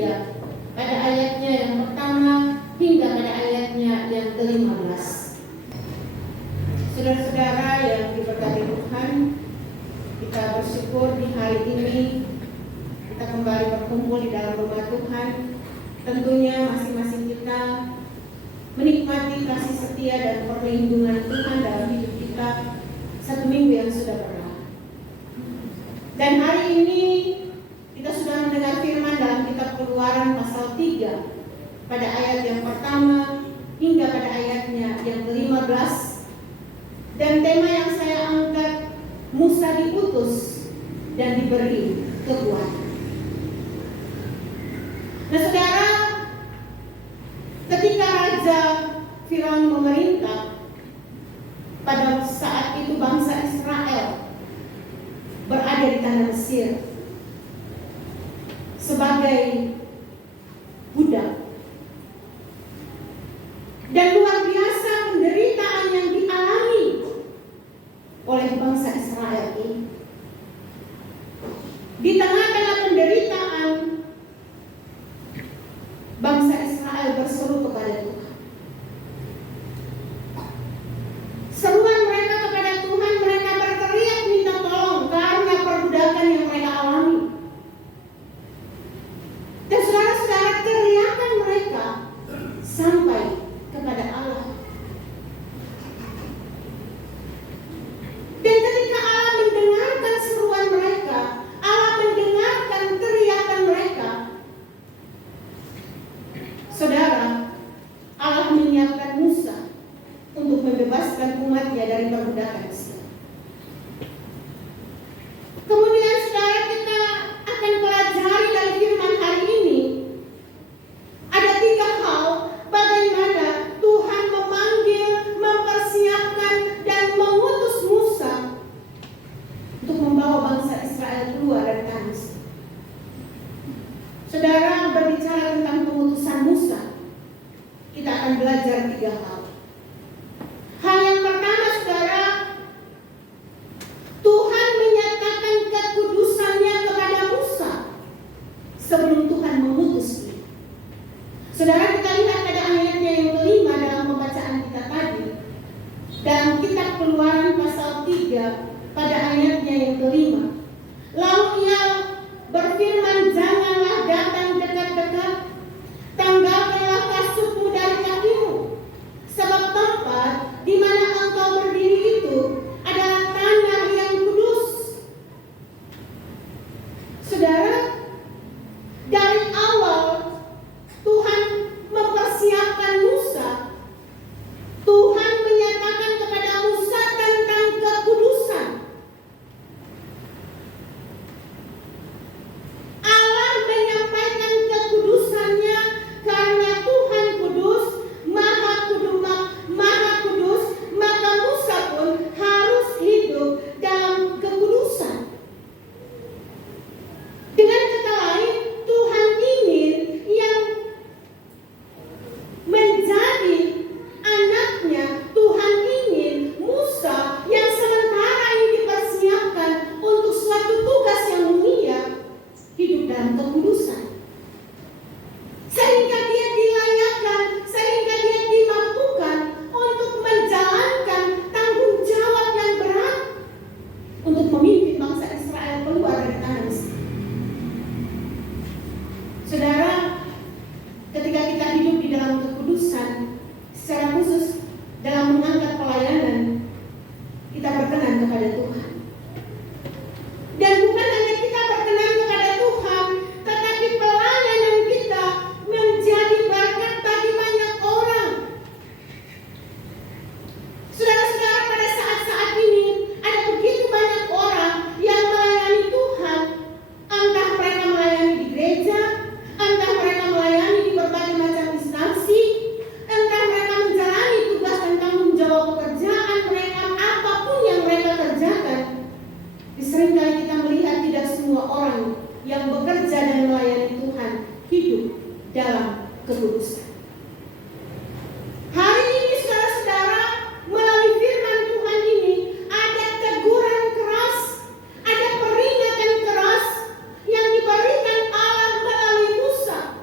3 pada ayatnya yang pertama hingga pada ayatnya yang ke-15. Saudara-saudara yang diberkati Tuhan, kita bersyukur di hari ini kita kembali berkumpul di dalam rumah Tuhan. Tentunya masing-masing kita menikmati kasih setia dan perlindungan Tuhan dalam hidup kita satu minggu yang sudah berlalu. Dan hari ini kita sudah mendengar firman dalam kitab Keluaran pasal 3 pada ayat yang pertama hingga pada ayatnya yang ke-15. Dan tema yang saya angkat, Musa diutus dan diberi kekuatan. Nah saudara, ketika Raja Firaun memerintah, pada saat itu bangsa Israel berada di tanah Mesir sebagai budak. Dan luar biasa penderitaan yang dialami oleh bangsa Israel ini. Di tengah-tengah penderitaan, bangsa Israel berseru kepada Tuhan. Seruan mereka kepada Tuhan, mereka berteriak minta tolong karena perbudakan yang mereka alami. Dan saudara-saudara, teriakan mereka sampai kepada Allah. Dan ketika Allah mendengarkan seruan mereka, Allah mendengarkan teriakan mereka, saudara, Allah menyiapkan Musa untuk membebaskan umatnya dari perbudakan Mesir. Kemudian saudara, kita akan pelajari dari firman hari ini ada 3 hal bagaimana Tuhan memanggil, mempersiapkan dan mengutus Musa untuk membawa bangsa Israel keluar dari tanah Mesir. Saudara, berbicara tentang pengutusan Musa, kita akan belajar 3 hal. Hal yang pertama, saudara, Tuhan menyatakan kekudusannya kepada Musa sebelum Tuhan mengutus dia. Saudara, kita lihat pada ayatnya yang ke-5 dalam pembacaan kita tadi, dalam kitab Keluaran pasal 3 pada ayatnya yang ke-5. Lalu ia berfirman, janganlah datang dekat-dekat, tanggalkanlah kasutmu dari kakimu, sebab tempat di mana engkau berdiri itu adalah tanah yang kudus. Saudara, dari awal Tuhan mempersiapkan Musa. Tuhan menyatakan kepada Musa tentang kekudusan. Allah menyampaikan kekudusannya karena Tuhan kudus, maha kudus, maka Musa pun harus hidup dalam kekudusan. Dengan kata lain, Tuhan ingin yang menjadi anaknya. Tuhan ingin Musa yang sementara ini dipersiapkan untuk suatu tugas yang mulia, hidup dalam kekudusan, sehingga dia dilayakkan, sehingga dia dimampukan untuk menjalankan tanggung jawab yang berat untuk memimpin bangsa Israel keluar dari tanah Mesir. Saudara, ketika kita hidup di dalam kekudusan, secara khusus dalam mengangkat pelayanan, kita berkenan kepada Tuhan. Dan bukan hanya kita berkenan kepada Tuhan, tetapi pelayanan kita menjadi berkat bagi banyak orang. Saudara-saudara, pada saat-saat ini ada begitu banyak orang yang melayani Tuhan, entah mereka melayani di gereja, entah mereka melayani di berbagai macam instansi, entah mereka menjalani tugas dan tanggung jawab pekerjaan mereka, apapun yang mereka kerjakan. Seringkali kita melihat tidak semua orang yang bekerja dan melayani Tuhan hidup dalam kekudusan. Hari ini saudara-saudara, melalui firman Tuhan ini ada teguran keras, ada peringatan keras yang diberikan Allah melalui Musa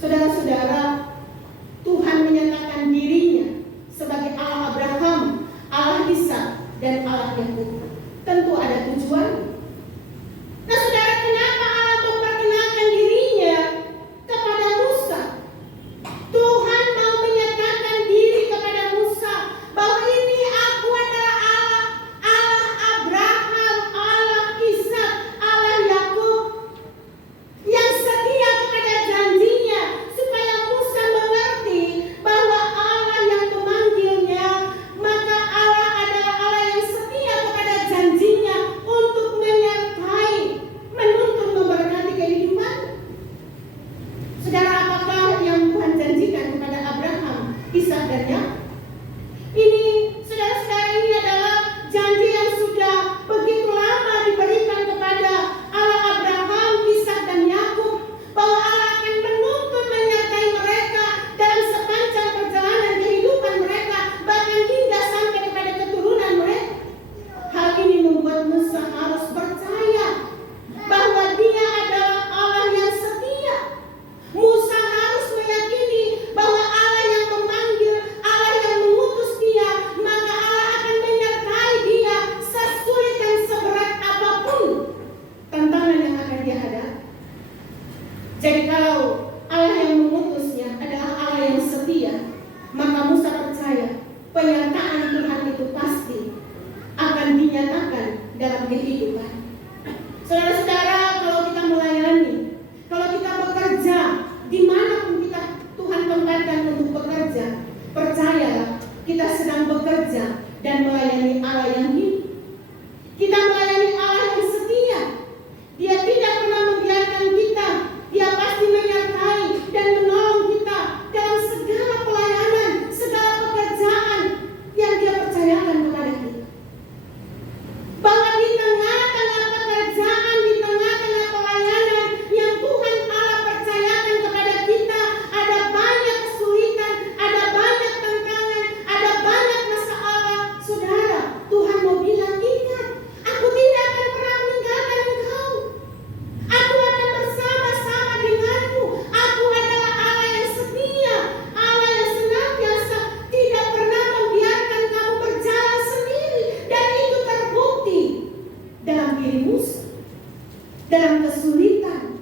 Saudara-saudara, Tuhan menyatakan dirinya sebagai Allah Abraham, Allah Ishak, dan Allah Yakub. Tentu ada tujuan. Nah, saudara, kenapa Allah memperkenalkan dirinya kepada Musa? Tuhan mau menyatakan diri kepada Musa bahwa ini aku adalah Allah, Allah Abraham, Allah Ishak, Allah Yakub, yang setia kepada janjinya, supaya Musa mengerti bahwa Allah yang memanggilnya, maka Allah adalah Allah yang setia kepada janjinya untuk menyertai, menuntun, memberkati kehidupan. Saudara, apakah yang Tuhan janjikan kepada Abraham, Ishak, dan Yakub? Ini, saudara-saudara, ini adalah janji yang sudah begitu lama diberikan kepada Allah Abraham, Ishak, dan Yakub, bahwa Allah akan menuntun, menyertai mereka dalam sepanjang perjalanan kehidupan mereka, bahkan hingga sampai kepada keturunan mereka. Hal ini membuat Musa harus percaya bahwa Dia adalah Allah yang setia. Musa harus meyakini bahwa Allah yang memanggil, Allah yang mengutus dia, maka Allah akan menyertai dia sesulit dan seberat apapun tantangan yang akan dia hadapi. Jadi kalau Allah yang mengutusnya adalah Allah yang setia, maka Musa percaya penyertaan Tuhan itu pasti akan dinyatakan dalam kehidupan. Saudara-saudara, kalau kita melayani, kalau kita bekerja, dimanapun kita Tuhan tempatkan untuk bekerja, percayalah kita sedang bekerja dan melayani Allah yang hidup. Kita melayani Allah yang setia. Dia tidak pernah membiarkan kita. Dia pasti menyertai dan menolong kita dalam segala pelayanan, segala pekerjaan yang Dia percayakan kepada kita. Bahwa di tengah-tengah pekerjaan, di tengah-tengah pelayanan yang Tuhan Allah percayakan kepada kita, ada banyak kesulitan, ada banyak tantangan, ada banyak masalah. Saudara, Tuhan mau bilang, ingat, aku tidak akan pernah meninggalkan engkau. Aku akan bersama-sama denganmu. Aku adalah Allah yang setia, Allah yang senantiasa tidak pernah membiarkan kamu berjalan sendiri. Dan itu terbukti dalam diri Musa, dalam kesulitan,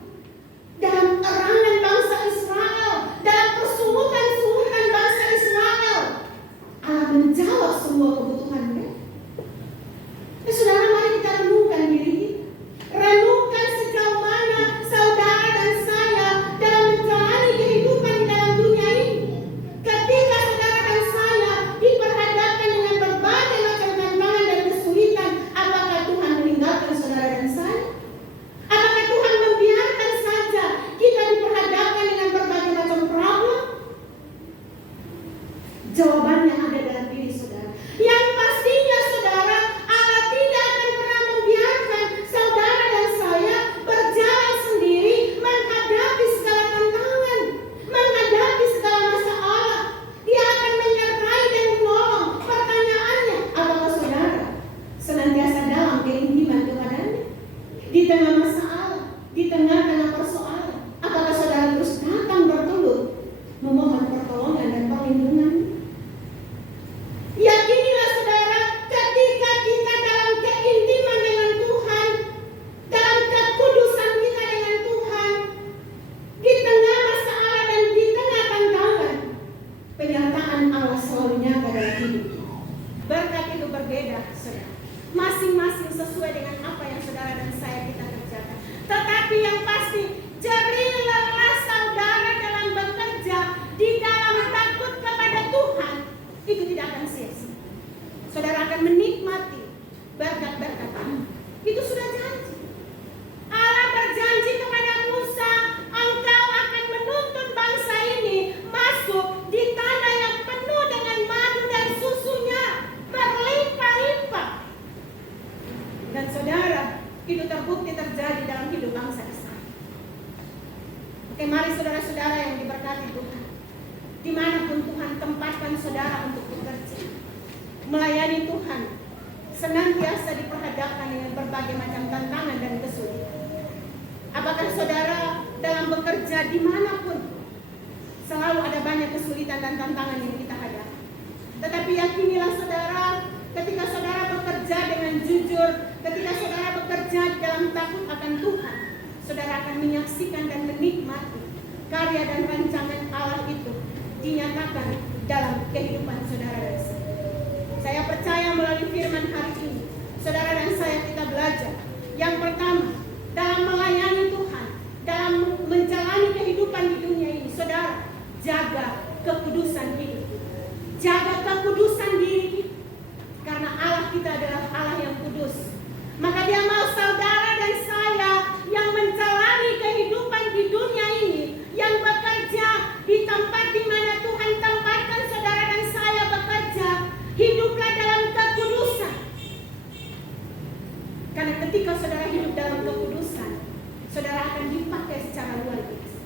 dalam erangan bangsa Israel, dalam persungutan-sungutan bangsa Israel. Allah menjawab semua kebutuhan mereka. Saudara, mari kita renungkan diri kita. Renungkan sejauh mana saudara dan saya dalam menjalani kehidupan di dalam dunia ini. Ketika saudara dan saya diperhadapkan dengan berbagai macam tantangan dan kesulitan, apakah Tuhan meninggalkan saudara dan saya? Apakah Tuhan membiarkan saja kita diperhadapkan dengan berbagai macam problem? Jawabannya ada dalam diri saudara. Yang pastinya saudara, Allah tidak akan pernah membiarkan saudara dan saya berjalan sendiri menghadapi segala tantangan, menghadapi segala masalah. Dia akan menyertai dan menolong. Pertanyaannya, apakah saudara senantiasa dalam keintiman kepadanya? Di tengah masalah, di tengah-tengah persoalan, apakah saudara terus datang bertelut memohon pertolongan dan perlindungan? Yakinilah saudara, ketika kita dalam keintiman dengan Tuhan, dalam kekudusan kita dengan Tuhan, di tengah masalah dan di tengah tantangan, penyertaan Allah selalu nyata dalam hidup kita. Berkat itu berbeda, saudara. Masing-masing sesuai dengan apa yang saudara dan saya kita kerjakan. Tetapi yang pasti, jerilah saudara dalam bekerja di dalam takut kepada Tuhan. Itu tidak akan sia-sia. Saudara akan menikmati berkat-berkat Allah. Itu sudah janji. Allah berjanji kepada Musa, engkau akan menuntun bangsa ini masuk di tanah yang penuh dengan madu dan susunya, berlimpah-limpah. Dan saudara, itu terbukti terjadi dalam hidup bangsa Israel. Oke, mari saudara-saudara yang diberkati Tuhan, dimanapun Tuhan tempatkan saudara untuk bekerja, melayani Tuhan, senantiasa diperhadapkan dengan berbagai macam tantangan dan kesulitan. Apakah saudara dalam bekerja dimanapun, kesulitan dan tantangan yang kita hadapi. Tetapi yakinilah saudara, ketika saudara bekerja dengan jujur, ketika saudara bekerja dalam takut akan Tuhan, saudara akan menyaksikan dan menikmati karya dan rancangan Allah itu dinyatakan dalam kehidupan saudara dan saya. Saya percaya melalui firman hari ini, saudara dan saya kita belajar. Yang pertama, dalam melayani Tuhan, dalam menjalani kehidupan di dunia ini, saudara, jaga kekudusan hidup. Jaga kekudusan diri kita. Karena Allah kita adalah Allah yang kudus. Maka Dia mau saudara dan saya yang menjalani kehidupan di dunia ini, yang bekerja di tempat di mana Tuhan tempatkan saudara dan saya bekerja, hiduplah dalam kekudusan. Karena ketika saudara hidup dalam kekudusan, saudara akan dipakai secara luar biasa.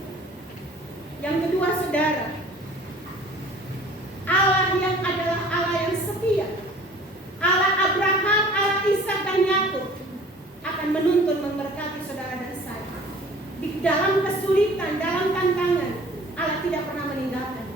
Yang kedua, saudara, Allah yang adalah Allah yang setia, Allah Abraham, Allah Ishak dan Yakub, akan menuntun memberkati saudara dan saya. Di dalam kesulitan, dalam tantangan, Allah tidak pernah meninggalkan.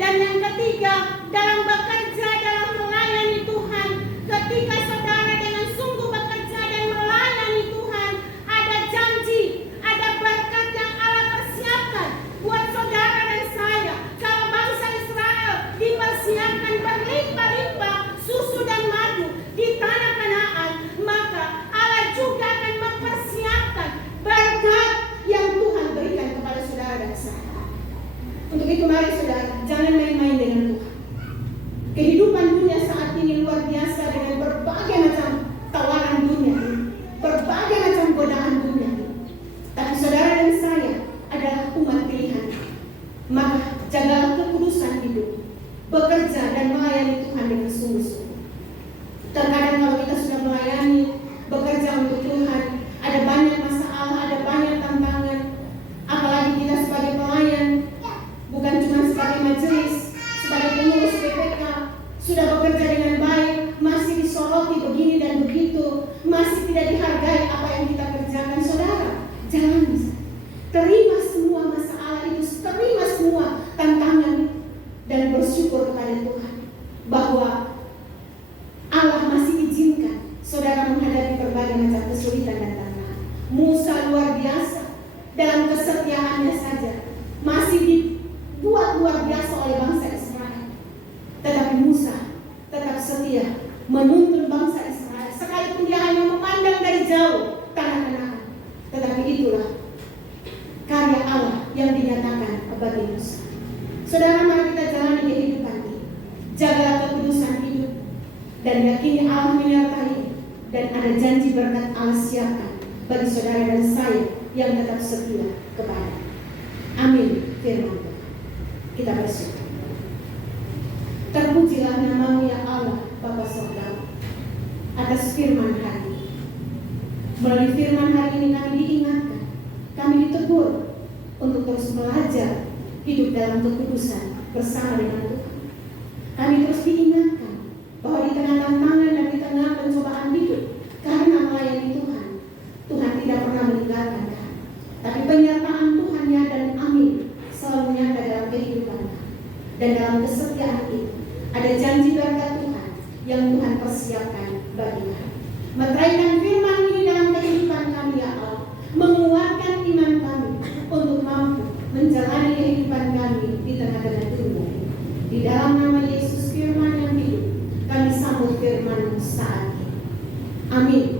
Dan yang ketiga, dalam bekerja, dalam melayani Tuhan, ketika saudara dengan sungguh bekerja dan melayani Tuhan, ada janji, ada berkat yang Allah persiapkan buat saudara dan saya. Kalau bangsa Israel dipersiapkan berlimpah-limpah susu dan madu di tanah Kanaan, maka Allah juga akan mempersiapkan berkat yang Tuhan berikan kepada saudara dan saya. Untuk itu mari saudara, jangan main-main dengan Tuhan. Kehidupan dunia saat ini luar biasa dengan berbagai macam tawaran dunia, berbagai macam godaan dunia. Tapi saudara dan saya adalah umat pilihan. Maka jagalah kekudusan hidup, bekerja dan melayani Tuhan dengan sungguh-sungguh. Terkadang kalau kita sudah melayani, bekerja untuk Tuhan, ada banyak masalah, ada banyak tantangan. Apalagi kita sebagai pelayan, bukan cuma sebagai majelis, sebagai pengurus PPK, sudah bekerja dengan baik, masih disoroti begini dan begitu, masih tidak dihargai apa yang kita kerjakan. Saudara, jangan bisa. Terima semua masalah itu, terima semua tantangan, dan bersyukur kepada Tuhan bahwa Allah masih izinkan saudara menghadapi berbagai macam kesulitan dan tantangan. Musa luar biasa dalam kesetiaannya saja, masih dibuat luar biasa oleh bangsa Israel. Tetapi Musa tetap setia menuntun bangsa Israel, sekalipun dia hanya memandang dari jauh tanah Kanaan. Tetapi itulah karya Allah yang dinyatakan bagi Musa. Saudara, mari kita jalani kehidupan ini. Jagalah kekudusan hidup dan yakini Allah menyertai, dan ada janji berkat Allah siapkan bagi saudara dan saya yang tetap setia kepada. Amin. Firman Tuhan. Kita bersyukur. Terpujilah nama-Mu ya Allah Bapa Surgawi atas firman hari ini. Melalui firman hari ini kami diingatkan, kami ditegur untuk terus belajar hidup dalam kekudusan bersama dengan Tuhan. Kami terus diingatkan bahwa di tengah tantangan dan di tengah pencobaan hidup, karena melayani Tuhan, Tuhan tidak pernah meninggalkan kami. Tapi penyertaan Tuhan ya dan amin selalu menyata dalam kehidupan kami. Dan dalam kesetiaan itu ada janji berkat Tuhan yang Tuhan persiapkan bagi kami. Meteraikan firman ini dalam kehidupan kami ya Allah, menguatkan iman kami untuk mampu menjalani kehidupan kami di tengah-tengah dunia. Di dalam nama Yesus firman yang hidup, kami sambut firman-Mu saat ini. Amin.